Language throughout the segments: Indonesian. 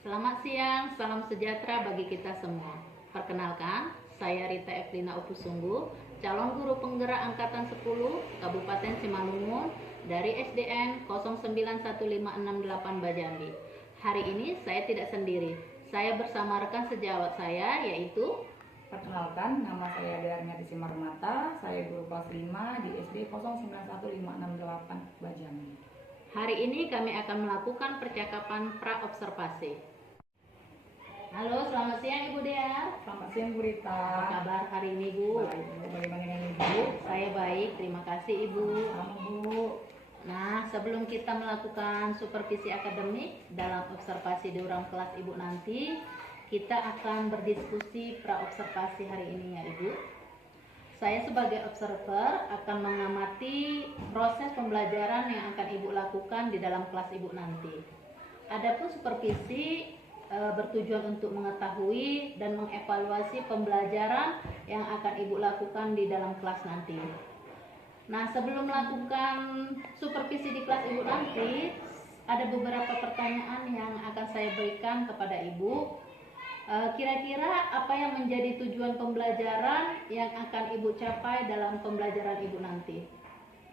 Selamat siang, salam sejahtera bagi kita semua. Perkenalkan, saya Rita Evelina Opusunggu, calon guru penggerak Angkatan 10 Kabupaten Simalungun dari SDN 091568 Bajambi. Hari ini saya tidak sendiri, saya bersama rekan sejawat saya yaitu Perkenalkan, nama saya Darmiati Simarmata, saya guru kelas 5 di SD 091568 Bajambi. Hari ini kami akan melakukan percakapan pra-observasi. Halo, selamat siang Ibu Dea. Selamat siang Bu Rita. Apa kabar hari ini Bu? Baik, Bu. Bagaimana dengan Ibu? Saya baik, terima kasih Ibu. Sama Bu. Nah, sebelum kita melakukan supervisi akademik dalam observasi di ruang kelas Ibu nanti, kita akan berdiskusi pra-observasi hari ini ya Ibu. Saya sebagai observer akan mengamati proses pembelajaran yang akan Ibu lakukan di dalam kelas Ibu nanti. Adapun supervisi bertujuan untuk mengetahui dan mengevaluasi pembelajaran yang akan Ibu lakukan di dalam kelas nanti. Nah, sebelum melakukan supervisi di kelas Ibu nanti, ada beberapa pertanyaan yang akan saya berikan kepada Ibu. Kira-kira apa yang menjadi tujuan pembelajaran yang akan Ibu capai dalam pembelajaran Ibu nanti?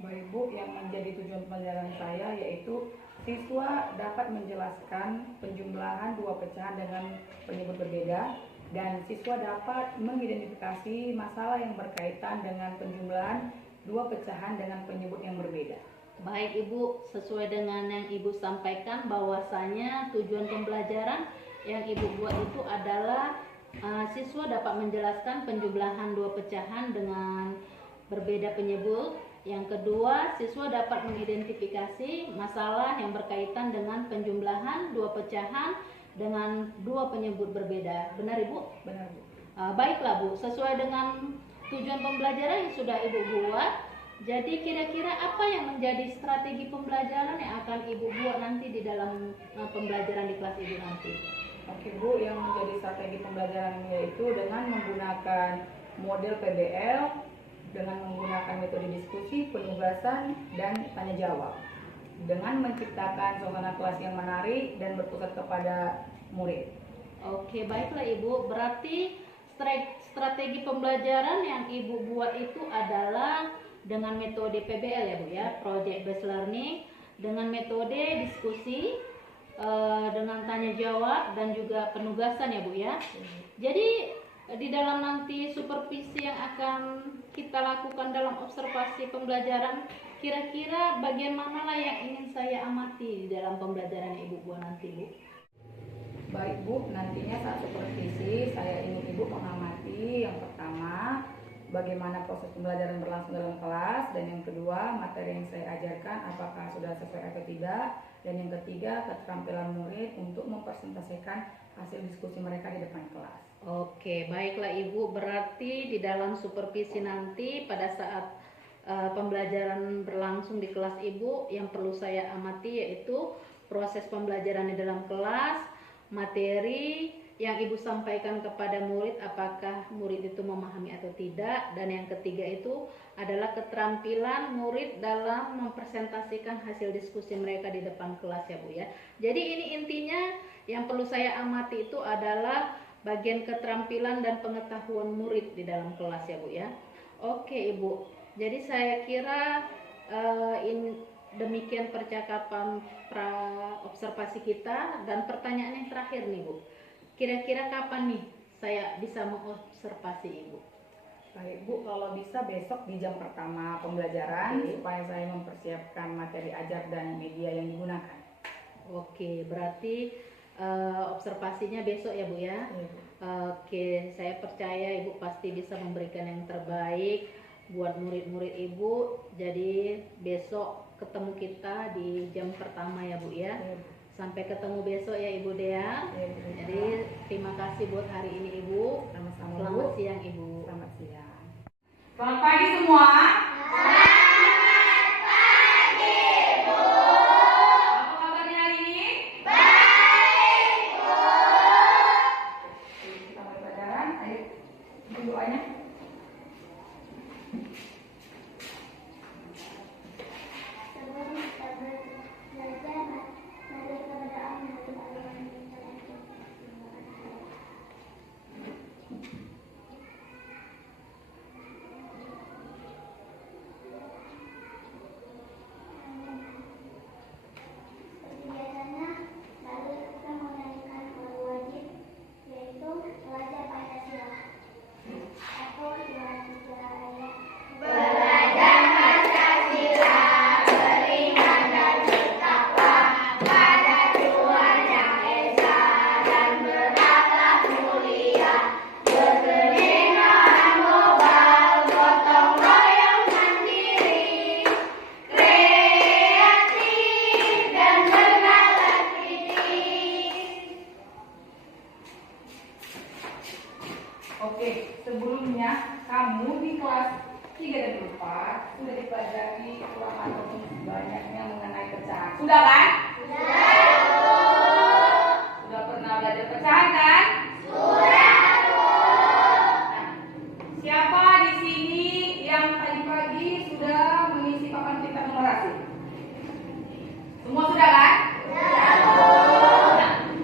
Baik Bu, yang menjadi tujuan pembelajaran saya yaitu siswa dapat menjelaskan penjumlahan dua pecahan dengan penyebut berbeda, dan siswa dapat mengidentifikasi masalah yang berkaitan dengan penjumlahan dua pecahan dengan penyebut yang berbeda. Baik Ibu, sesuai dengan yang Ibu sampaikan bahwasanya tujuan pembelajaran yang Ibu buat itu adalah siswa dapat menjelaskan penjumlahan dua pecahan dengan berbeda penyebut. Yang kedua, siswa dapat mengidentifikasi masalah yang berkaitan dengan penjumlahan dua pecahan dengan dua penyebut berbeda. Benar Ibu? Benar Bu. Baiklah Bu, sesuai dengan tujuan pembelajaran yang sudah Ibu buat, jadi kira-kira apa yang menjadi strategi pembelajaran yang akan Ibu buat nanti di dalam pembelajaran di kelas Ibu nanti? Oke Bu, yang menjadi strategi pembelajaran yaitu dengan menggunakan model PBL, dengan menggunakan metode diskusi, penugasan, dan tanya jawab, dengan menciptakan suasana kelas yang menarik dan berpusat kepada murid. Oke, baiklah Ibu, berarti strategi pembelajaran yang Ibu buat itu adalah dengan metode PBL ya Bu ya, Project Based Learning, dengan metode diskusi, dengan tanya jawab dan juga penugasan ya Bu ya. Jadi di dalam nanti supervisi yang akan kita lakukan dalam observasi pembelajaran, kira-kira bagian mana lah yang ingin saya amati di dalam pembelajaran yang Ibu buat nanti Bu? Baik Bu, nantinya saat supervisi saya ingin Ibu mengamati yang pertama bagaimana proses pembelajaran berlangsung dalam kelas, dan yang kedua materi yang saya ajarkan apakah sudah sesuai atau tidak, dan yang ketiga keterampilan murid untuk mempresentasikan hasil diskusi mereka di depan kelas. Oke, baiklah Ibu, berarti di dalam supervisi nanti pada saat pembelajaran berlangsung di kelas Ibu, yang perlu saya amati yaitu proses pembelajaran di dalam kelas, materi yang Ibu sampaikan kepada murid, apakah murid itu memahami atau tidak, dan yang ketiga itu adalah keterampilan murid dalam mempresentasikan hasil diskusi mereka di depan kelas ya Bu ya. Jadi ini intinya yang perlu saya amati itu adalah bagian keterampilan dan pengetahuan murid di dalam kelas ya Bu ya. Oke Ibu, jadi saya kira demikian percakapan pra-observasi kita, dan pertanyaan yang terakhir nih Bu, kira-kira kapan nih saya bisa mengobservasi Ibu? Baik Bu, kalau bisa besok di jam pertama pembelajaran supaya saya mempersiapkan materi ajar dan media yang digunakan. Oke, berarti observasinya besok ya Bu ya. Oke, saya percaya Ibu pasti bisa memberikan yang terbaik buat murid-murid Ibu. Jadi besok ketemu kita di jam pertama ya Bu ya. Sampai ketemu besok ya Ibu Dea. Jadi terima kasih buat hari ini Ibu. Sama-sama Bu. Selamat siang Ibu. Selamat siang. Selamat pagi semua. sudah dipelajari kurang atau banyaknya mengenai pecahan. Sudah kan? Sudah pernah belajar pecahan kan? Siapa di sini yang pagi-pagi sudah mengisi papan pintar numerasi? Semua sudah kan?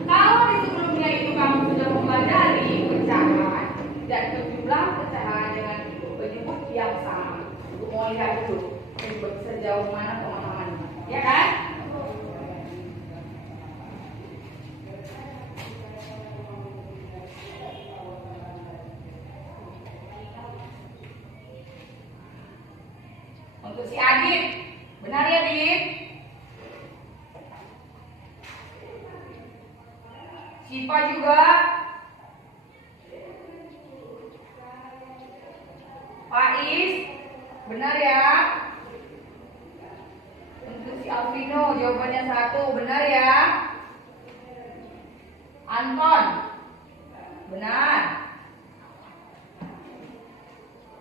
Nah, kalau di sebelumnya itu kamu sudah mempelajari pecahan dan jumlah pecahan dengan penyebut yang sama, untuk mau lihat dulu sejauh mana pemahamannya, ya kan? Untuk si Adit, benar ya Adit? Sipa juga. Faiz, benar ya? Untuk si Alvino, jawabannya 1, benar ya? Anton, benar.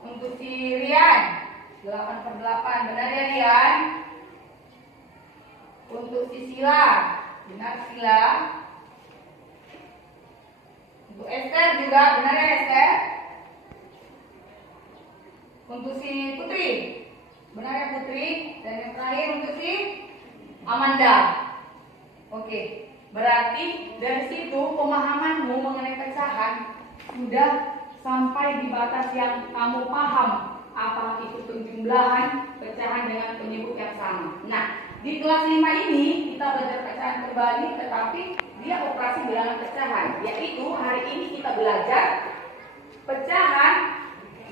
Untuk si Rian, 8/8, benar ya Rian? Untuk si Sila, benar Sila. Untuk Esther juga, benar ya Esther? Untuk si Putri, benar ya Putri? Dan yang terakhir untuk si Amanda. Oke, berarti dari situ pemahamanmu mengenai pecahan sudah sampai di batas yang kamu paham. Apakah itu penjumlahan pecahan dengan penyebut yang sama. Nah, di kelas 5 ini kita belajar pecahan kembali, tetapi dia operasi bilangan pecahan. Yaitu hari ini kita belajar pecahan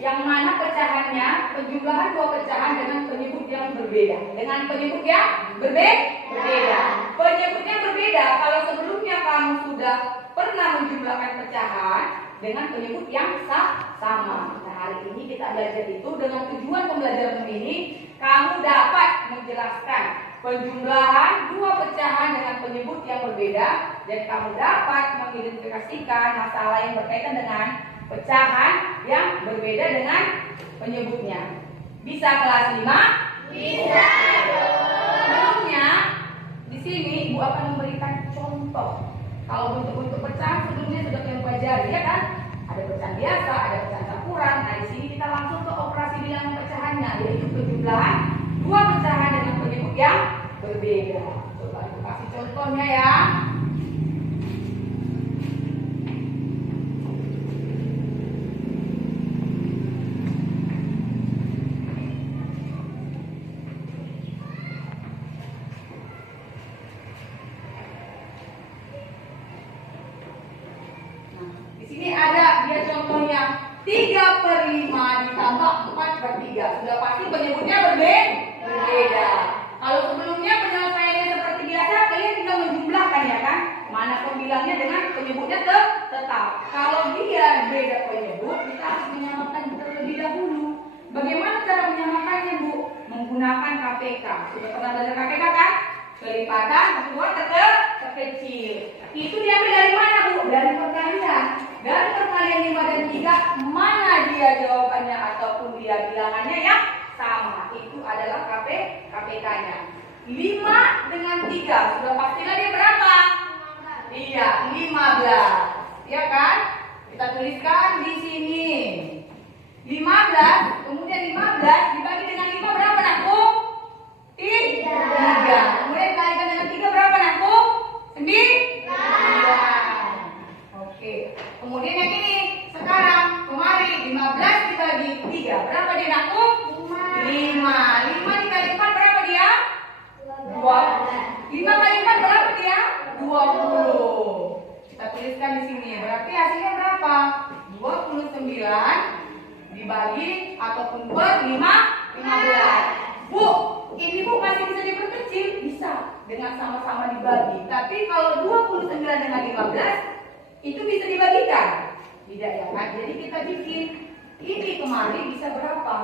yang mana pecahannya penjumlahan dua pecahan dengan penyebut yang berbeda. Dengan penyebut yang berbeda. Penyebutnya berbeda kalau sebelumnya kamu sudah pernah menjumlahkan pecahan dengan penyebut yang sama. Nah, hari ini kita belajar itu dengan tujuan pembelajaran ini kamu dapat menjelaskan penjumlahan dua pecahan dengan penyebut yang berbeda dan kamu dapat mengidentifikasikan masalah yang berkaitan dengan pecahan yang berbeda dengan penyebutnya. Bisa kelas 5? Bisa. Sebelumnya di sini Ibu akan memberikan contoh. Kalau bentuk-bentuk pecahan sebelumnya sudah kalian pelajari, ya kan? Ada pecahan biasa, ada pecahan campuran. Nah, di sini kita langsung ke operasi bilangan pecahannya, yaitu penjumlahan dua pecahan dengan penyebut yang berbeda. Coba Ibu kasih contohnya ya. Ini ada dia contohnya 3/5 ditambah 4/3. Sudah pasti penyebutnya berbeda. Kalau sebelumnya penyelesaiannya seperti biasa, kalian tinggal menjumlahkan ya kan? Mana pembilangnya dengan penyebutnya tetap. Kalau dia beda penyebut, kita harus menyamakan terlebih dahulu. Bagaimana cara menyamakannya, Bu? Menggunakan KPK. Sudah pernah belajar KPK kan? Kelipatan kedua terkecil. Itu diambil dari mana, Bu? Dari perkalian. Dari perkalian 5 dan 3, mana dia jawabannya ataupun dia bilangannya yang sama. Itu adalah KPK-nya. 5 dengan 3, sudah pastilah dia berapa? Iya, 15. Ya kan? Kita tuliskan di sini. 15, kemudian 15 dibagi dengan 5 berapa, Nakku? 3. Kemudian dikalikan dengan 3 berapa, Nakku? 9. Oke. Kemudian yang ini, sekarang kemarin 15 dibagi 3 berapa dia, Nakku? 5. 5 dikali 4 berapa dia? 2. 5 kali 4 berapa dia? 20. Kita tuliskan di sini. Berarti hasilnya berapa? 29 dibagi ataupun per 15. Bu, ini Bu masih bisa diperkecil? Bisa. Dengan sama-sama dibagi. Tapi kalau 29 dengan 15 itu bisa dibagikan? Tidak ya kan? Jadi kita bikin ini kemarin bisa berapa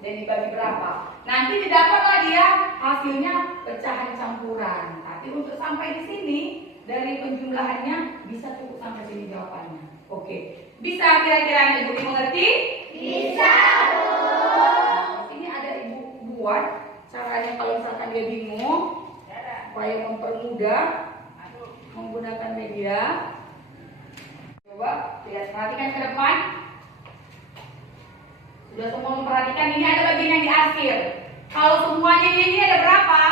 dan dibagi berapa. Nanti didapatlah dia hasilnya pecahan campuran. Tapi untuk sampai di sini dari penjumlahannya bisa cukup sampai sini jawabannya. Oke. Bisa kira-kira Ibu dimengerti? Bisa, Bu. Ini ada Ibu buat caranya kalau misalkan dia bingung, supaya mempermudah menggunakan media. Coba lihat, perhatikan ke depan. Sudah semua memperhatikan, ini ada bagian yang di akhir. Kalau semuanya ini ada berapa?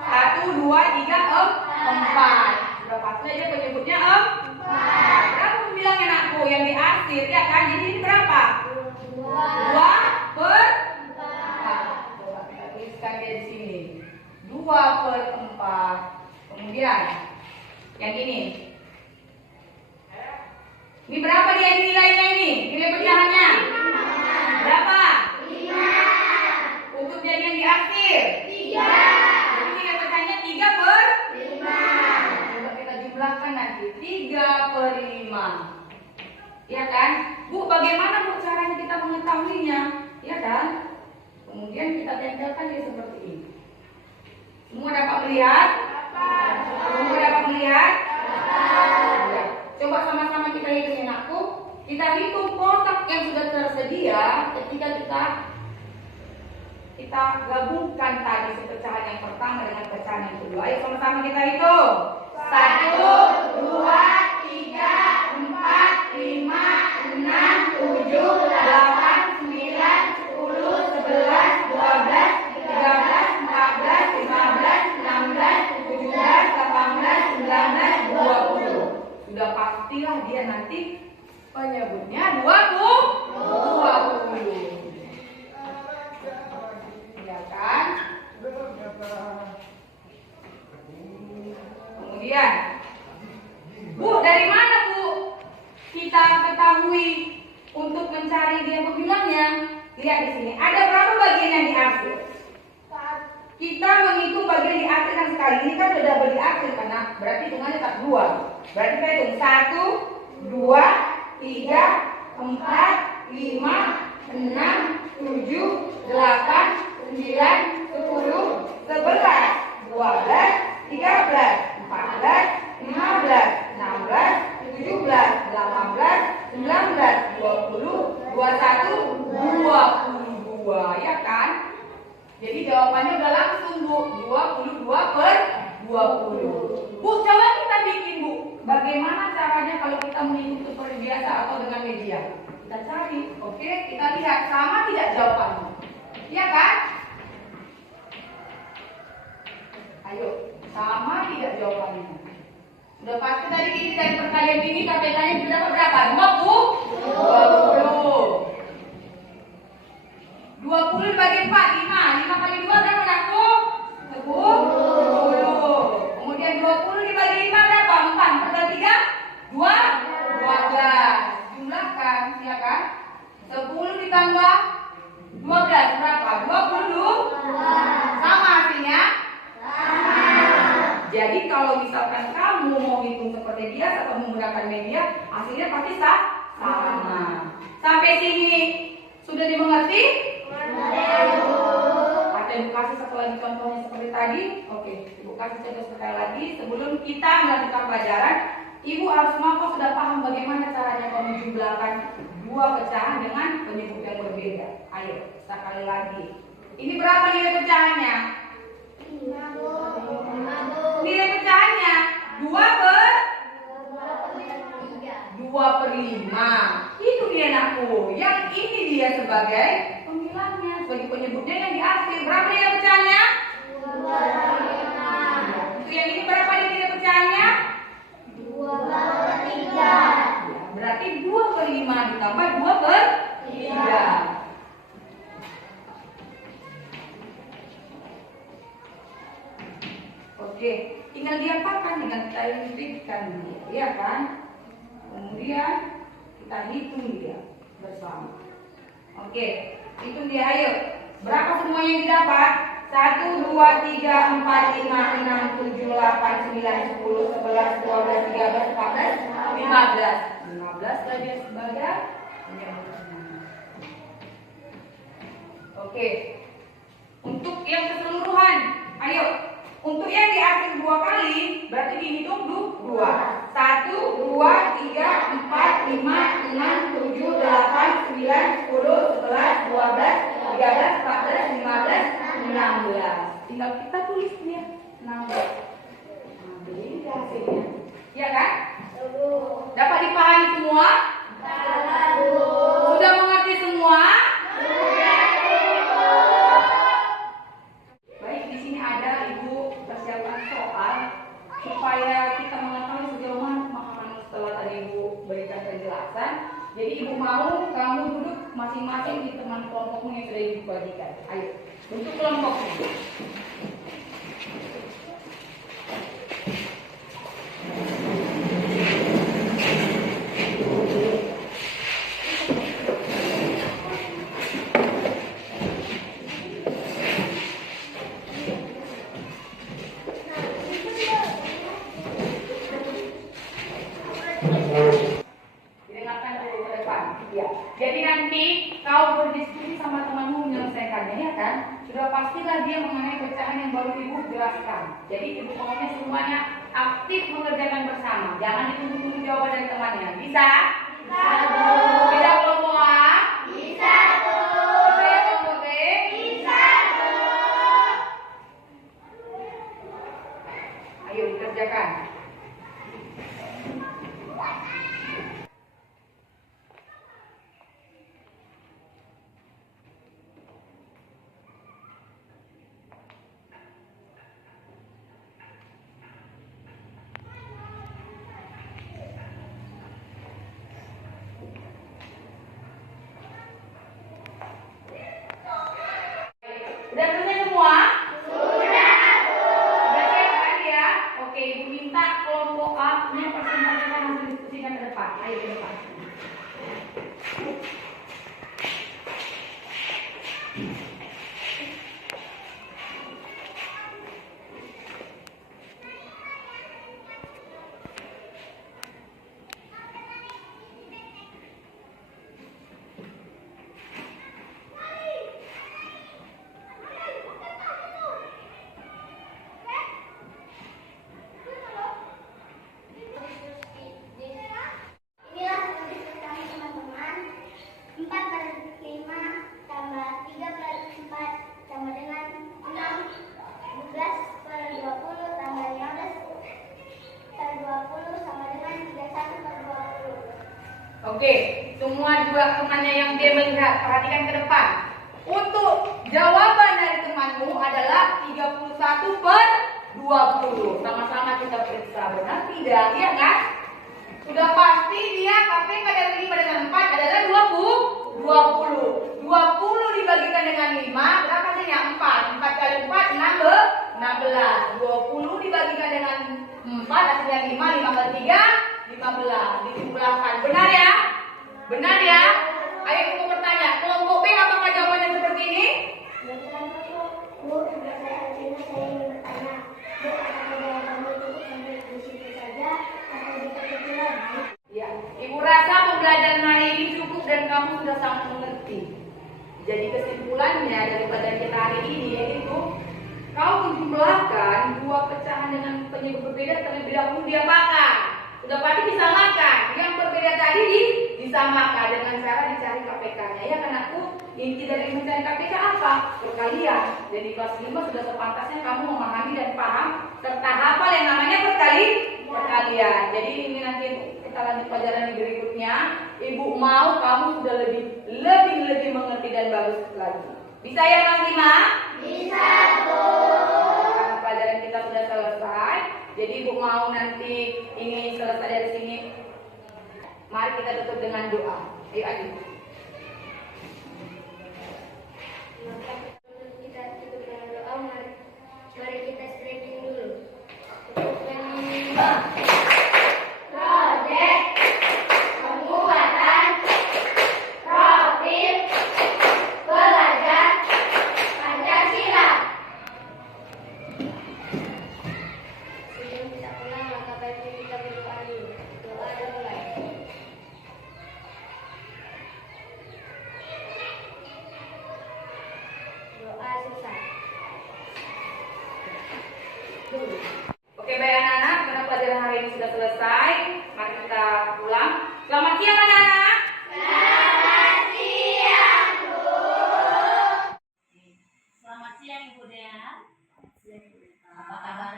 1, 2, 3, 4. Sudah pasti aja penyebutnya 4. Berapa pembilangnya anakku yang di akhir, ya kan? Jadi ini berapa? 2 per 4. Coba kita tuliskan dia di sini. 2 per 4. Kemudian yang ini. Ini berapa dia nilainya ini? Nilai pecahannya? Berapa? 5. Untuk jadi yang di akhir? 3. Jadi nilai pecahannya 3 per 5. Coba kita jumlahkan nanti. 3 per 5. Ya kan? Bu, bagaimana Bu caranya kita mengetahuinya? Ya kan? Kemudian kita tempelkan dia seperti ini. Semua dapat melihat? Semua dapat melihat? Ya. Coba sama-sama kita hitung anakku. Kita hitung kotak yang sudah tersedia ketika kita gabungkan tadi pecahan yang pertama dengan pecahan yang kedua. Ayo sama-sama kita hitung. 1, 2, 3, 4, 5, 6, 7, 8, 9, 10, 11, 12, 13, 14, 15, 16, 17, 18, 19, 20. Sudah pastilah dia nanti penyebutnya 20. Ya kan? Kemudian, Bu, dari mana Bu kita ketahui untuk mencari dia pembilangnya? Lihat di sini, ada berapa bagian yang di akhir? Kita menghitung bagian di akhir kan sekali. Ini kan sudah di akhir karena berarti hitungannya tak 2. Berarti kita hitung 1, 2, 3, 4, 5, 6, 7, 8, 9, 10, 11, 12, 13, 14, 15, 16, 17, 18, 19, 20, 21, 22. Ya kan? Jadi jawabannya udah langsung Bu, 22 per 20. Bu, coba kita bikin Bu. Bagaimana caranya kalau kita menghitung seperti biasa atau dengan media? Kita cari, oke? Kita lihat sama tidak jawabannya. Iya kan? Ayo, sama tidak jawabannya? Udah pasti tadi ini dari perkalian ini KPK-nya berapa? 20. 20 dibagi 4, 5. 5 kali 2 berapa anakku? 10. Kemudian 20 dibagi 5 berapa? 4. 4 kali 3? 12. Jumlahkan, ya kan? 10 ditambah 12 berapa? 22. Sama hasilnya? Sama. Jadi kalau misalkan kamu mau hitung seperti biasa atau menggunakan media, hasilnya pasti sama. Sampai sini sudah dimengerti? Atau Ibu kasih satu lagi contohnya seperti tadi. Oke, Ibu kasih contoh sekali lagi. Sebelum kita melanjutkan pelajaran, Ibu harus mampu sudah paham bagaimana caranya menjumlahkan dua pecahan dengan penyebut yang berbeda. Ayo, sekali lagi. Ini berapa nilai pecahannya? Nilai pecahannya 2 per 5. Itu dia anakku. Yang ini dia sebagai pembilangnya, sebagai penyebutnya yang di akhir. Berapa nilai pecahannya? 2 per 5. Untuk yang ini berapa nilai pecahannya? 2 per 3. Berarti 2 per 5 ditambah 2 per 3. Oke, tinggal diapakan, tinggal kita listrikkan dia, ya kan? Kemudian kita hitung dia bersama. Oke, hitung dia, ayo. Berapa semua yang didapat? 1, 2, 3, 4, 5, 6, 7, 8, 9, 10, 11, 12, 13, 14, 15. 15 tadi sebagai penyebutnya. Oke, untuk yang keseluruhan, ayo. Untuk yang di akhir 2 kali, berarti dihitung 2. 1, 2, 3, 4, 5, 6, 7, 8, 9, 10, 11, 12, 13, 14, 15, 16, Tinggal kita tulis dia 16. Nah, jadi ini hasilnya. Iya kan? Dapat dipahami semua? Sudah mengerti semua? Baik, di sini ada Ibu persiapkan soal supaya kita mengetahui sejauh mana pemahaman setelah tadi Ibu berikan penjelasan. Jadi Ibu mau kamu duduk masing-masing di teman kelompokmu yang sudah Ibu bagikan. Ayo, bentuk kelompoknya. Didengarkan dulu ke depan. Ya. Jadi nanti kau berdiskusi sama temanmu menyelesaikannya, ya kan? Sudah pastilah dia mengenai pecahan yang baru Ibu jelaskan. Jadi Ibu pokoknya semuanya aktif mengerjakan bersama. Jangan ditunggu-tunggu jawaban dari temannya. Bisa? Bisa, Bu. Bisa kelompok A? Bisa, Bu. Bisa ya kelompok B? Bisa, Bu. Ayo dikerjakan. Udah selesai semua? Sudah, Bu. Udah siap kan ya? Oke, Ibu minta kelompok A nya presentasikan hasil diskusinya ke depan. Ayo ke depan. Inilah tulis kami teman-teman. 4 per 5 tambah 3 per 4 sama dengan 6. 12 per 20 tambah 15 per 20 sama dengan 31 per 20. Oke, semua juga temannya yang dia melihat, perhatikan ke depan. Untuk jawaban dari temanmu adalah 31 per 20. Sama-sama kita periksa, benar tidak? Iya kan? Sudah pasti dia KPK dari 5 dengan 4 adalah 20. 20 dibagikan dengan 5, berapa hasilnya? 4. 4 kali 4, 16. 20 dibagikan dengan 4, hasilnya 5. 5 kali 3, 15. Disimpulkan. Benar ya? Benar ya? Ayo aku bertanya, kelompok B apakah jawabannya seperti ini? Bu, sudah saya hasilnya saya ingin bertanya. Bu, apakah jawabannya cukup sampai di situ saja atau dikasih lagi? Ya, Ibu rasa pembelajaran hari ini cukup dan kamu sudah sangat mengerti. Jadi kesimpulannya dari pelajaran kita hari ini yaitu kau menjumlahkan dua pecahan dengan penyebut berbeda terlebih dahulu diapakan? Sudah pasti disamakan. Yang berbeda tadi disamakan dengan cara dicari KPK-nya. Ya kan aku, inti dari mencari KPK apa? Perkalian. Jadi kelas 5 sudah sepantasnya kamu memahami dan paham serta hafal yang namanya perkalian. Jadi ini nanti kita lanjut pelajaran di berikutnya. Ibu mau kamu sudah lebih mengerti dan bagus lagi. Bisa ya kelas 5? Bisa, Bu. Karena pelajaran kita sudah selesai. Jadi Ibu mau nanti ini selesai dari sini. Mari kita tutup dengan doa. Ayo Adi. Kita tutup dengan doa. Mari kita stretching dulu. Proyek penguatan profil pelajar Pancasila. Sebelum kita pulang, maka baiknya kita berdoa dulu. Doa dimulai. Doa selesai. Oke baik anak-anak, karena pelajaran hari ini sudah selesai, mari kita pulang. Selamat siang anak-anak. Selamat siang, Bu. Selamat siang Ibu Dea.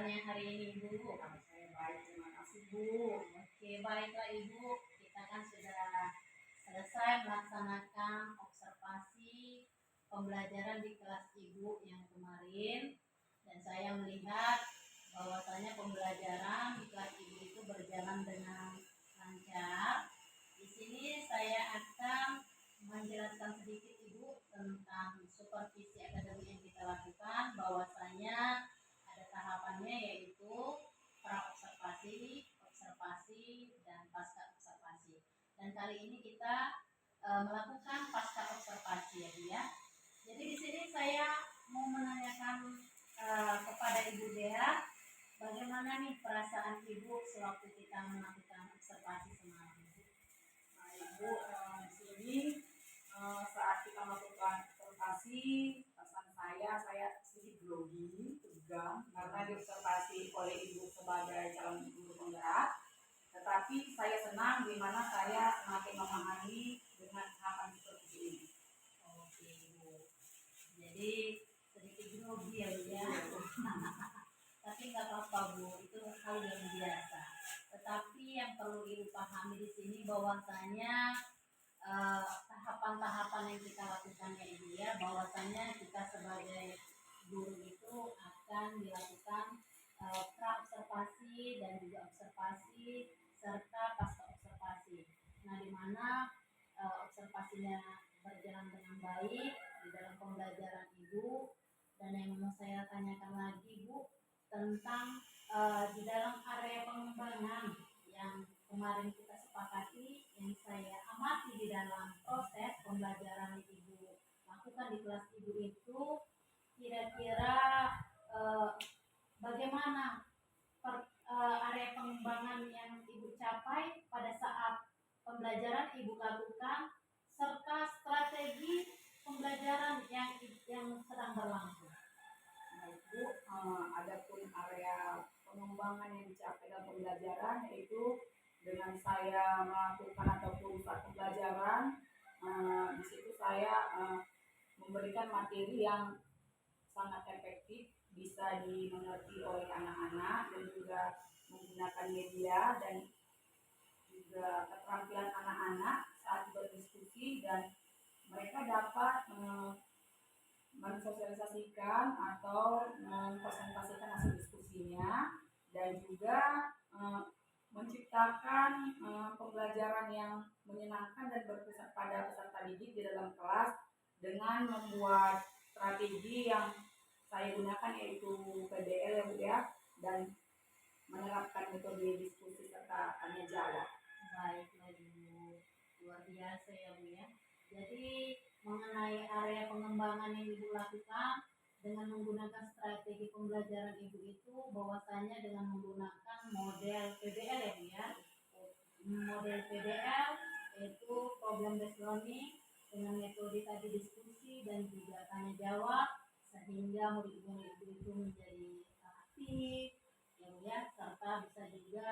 kabarnya hari ini Bu? Saya baik, terima kasih Bu. Oke, baiklah Ibu. Kita kan sudah selesai melaksanakan observasi pembelajaran di kelas Ibu yang kemarin. Dan saya melihat bahwasanya pembelajaran di kelas Ibu itu berjalan dengan lancar. Di sini saya akan menjelaskan sedikit Ibu tentang supervisi akademik yang kita lakukan, bahwasanya ada tahapannya yaitu pra observasi, observasi, dan pasca observasi. Dan kali ini kita melakukan pasca observasi ya Bu ya. Jadi di sini saya mau menanyakan kepada Ibu Dea, bagaimana nih perasaan Ibu sewaktu kita melakukan observasi semalam? Nah, Ibu, di sini saat kita melakukan observasi, pesan saya sedikit grogi, tegang, karena diobservasi oleh Ibu sebagai calon guru penggerak. Tetapi saya senang di mana saya semakin memahami dengan tahapan seperti ini. Oke Ibu. Jadi sedikit grogi ya Bu ya. Tapi nggak apa-apa Bu, itu hal yang biasa. Tetapi yang perlu Ibu pahami di sini bahwasanya tahapan-tahapan yang kita lakukan ya Ibu ya, bahwasanya kita sebagai guru itu akan dilakukan pra observasi dan juga observasi serta pasca observasi. Nah, di mana observasinya berjalan dengan baik di dalam pembelajaran Ibu. Dan yang mau saya tanyakan lagi Bu, tentang di dalam area pengembangan yang kemarin kita sepakati, yang saya amati di dalam proses pembelajaran yang Ibu lakukan di kelas Ibu itu, kira-kira bagaimana area pengembangan yang Ibu capai pada saat pembelajaran Ibu lakukan, serta strategi pembelajaran yang sedang berlangsung. Baik Bu, adapun area pengembangan yang dicapai dalam pembelajaran yaitu dengan saya melakukan ataupun saat pembelajaran, di situ saya memberikan materi yang sangat efektif, bisa dimengerti oleh anak-anak, dan juga menggunakan media dan juga keterampilan anak-anak saat berdiskusi, dan mereka dapat mensosialisasikan atau mempresentasikan hasil diskusinya, dan juga menciptakan pembelajaran yang menyenangkan dan berpusat pada peserta didik di dalam kelas dengan membuat strategi yang saya gunakan yaitu PDL ya Bu ya, dan menerapkan metode diskusi serta tanya jawab. Baiklah Ibu, luar biasa ya Bu ya. Jadi mengenai area pengembangan yang Ibu lakukan dengan menggunakan strategi pembelajaran Ibu itu, bahwasanya dengan menggunakan model PBL ya Bu ya. Model PBL yaitu problem based learning, dengan metode tadi diskusi dan juga tanya jawab, sehingga murid-murid itu menjadi aktif ya Bu ya, serta bisa juga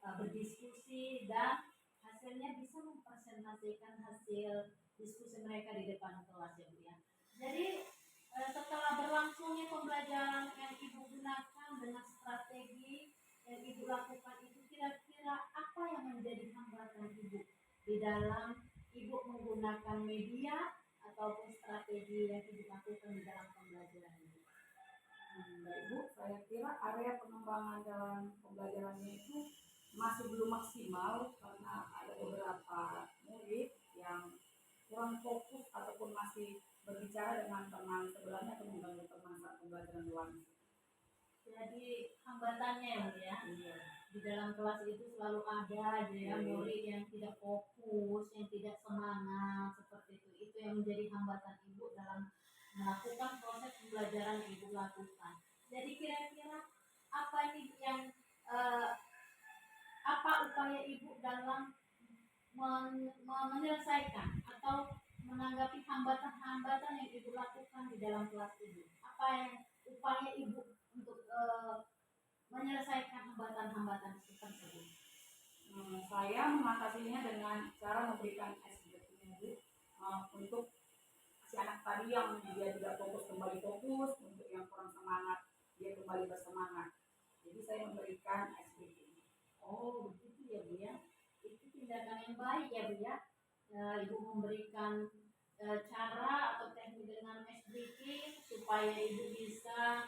berdiskusi dan hasilnya bisa mempresentasikan hasil diskusi mereka di depan kelas ya Bu ya. Jadi setelah berlangsungnya pembelajaran yang Ibu gunakan dengan strategi yang Ibu lakukan itu, kira-kira apa yang menjadi hambatan Ibu di dalam Ibu menggunakan media ataupun strategi yang Ibu lakukan di dalam pembelajaran ini? Baik Bu, saya kira area pengembangan dalam pembelajarannya itu masih belum maksimal karena ada beberapa murid yang kurang fokus ataupun masih berbicara dengan teman sebelahnya atau mengganggu teman saat pembelajaran luar. Jadi hambatannya ya Bu ya. Iya. Di dalam kelas itu selalu ada aja ya murid yang tidak fokus, yang tidak semangat seperti itu. Itu yang menjadi hambatan Ibu dalam melakukan proses pembelajaran yang Ibu lakukan. Jadi kira-kira apa nih yang apa upaya Ibu dalam menyelesaikan atau menanggapi hambatan-hambatan yang Ibu lakukan di dalam kelas Ibu? Apa yang upaya Ibu untuk menyelesaikan hambatan-hambatan tersebut? Saya mengatasinya dengan cara memberikan SBT untuk si anak tadi yang dia tidak fokus kembali fokus, untuk yang kurang semangat dia kembali bersemangat. mendirikan SBB. Oh, begitu ya Bu ya. Itu tindakan yang baik ya Bu ya. Ibu memberikan cara atau teknik dengan SBK supaya Ibu bisa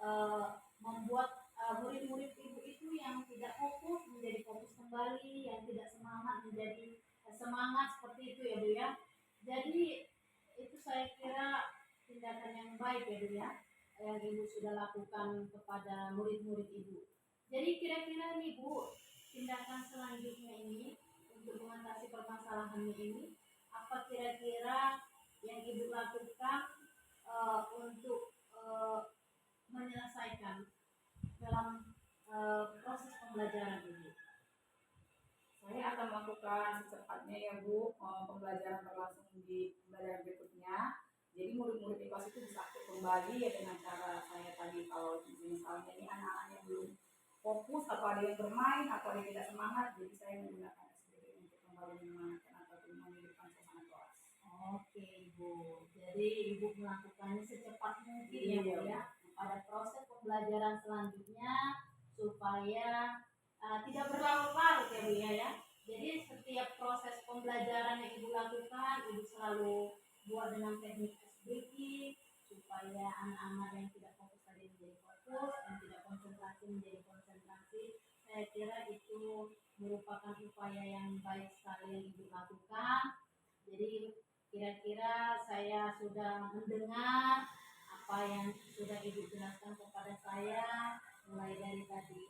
eh, membuat murid-murid Ibu itu yang tidak fokus menjadi fokus kembali, yang tidak semangat menjadi semangat seperti itu ya Bu ya. Jadi itu saya kira tindakan yang baik ya Bu ya, yang Ibu sudah lakukan kepada murid-murid Ibu. Jadi kira-kira nih Bu, tindakan selanjutnya ini untuk mengatasi permasalahan ini, apa kira-kira yang Ibu lakukan untuk menyelesaikan dalam proses pembelajaran ini? Saya akan melakukan secepatnya ya Bu, pembelajaran berlangsung di pembelajaran berikutnya. Jadi murid-murid di kelas itu bisa aktif kembali ya dengan cara saya tadi, kalau misalnya ini anak-anak yang belum fokus atau ada yang bermain atau ada yang tidak semangat, jadi saya menggunakan SBB untuk kembali menyemangatkan ataupun menghidupkan suasana kelas. Oke Ibu, jadi Ibu melakukannya secepat mungkin ya Bu ya, pada proses pembelajaran selanjutnya supaya tidak berlarut-larut ya Bu ya. Jadi setiap proses pembelajaran yang Ibu lakukan, Ibu selalu buat dengan teknik SBQ supaya anak-anak yang tidak fokus tadi menjadi fokus, yang tidak konsentrasi menjadi konsentrasi. Saya kira itu merupakan upaya yang baik sekali yang Ibu lakukan. Jadi kira-kira saya sudah mendengar apa yang sudah Ibu jelaskan kepada saya mulai dari tadi